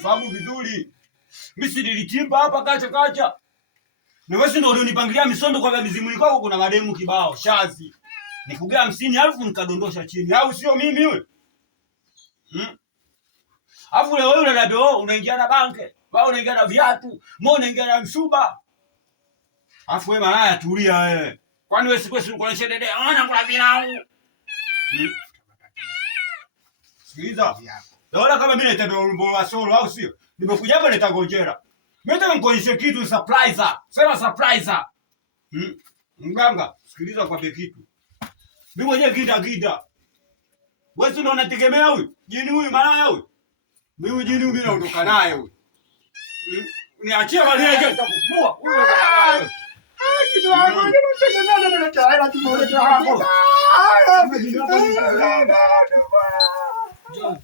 unanifahamu vizuri. Mimi si nilitimba hapa kacha. Na wewe ndio ulionipangilia misondo kwa mizimuni kwako kuna mademu kibao, shazi. Nikugea 50,000 nikadondosha chini. Au sio mimi yule? Alafu leo wewe unaniambia unaingia na banke, wewe unaingia na viatu, mbona unaingia na msuba? Alafu wewe malaya tulia wewe. Kwani wewe siku hizi uko shedede? Ona kuna pilau. Sikiliza. Naona kama mimi naitwa Rumbo wa Solo au sio? Nimekuja hapa nitangojera. Mimi nataka nikuonyeshe kitu surpriser. Sema surpriser. Mganga, sikiliza kwa kitu. Mimi mwenyewe gida. Wewe si unategemea huyu? Jini huyu malaya huyu? Mimi jini huyu naondoka naye huyu. Niachie bali yeye atakufua. Huyo kitu wangu ninategemea na taela tumeona hapo. John.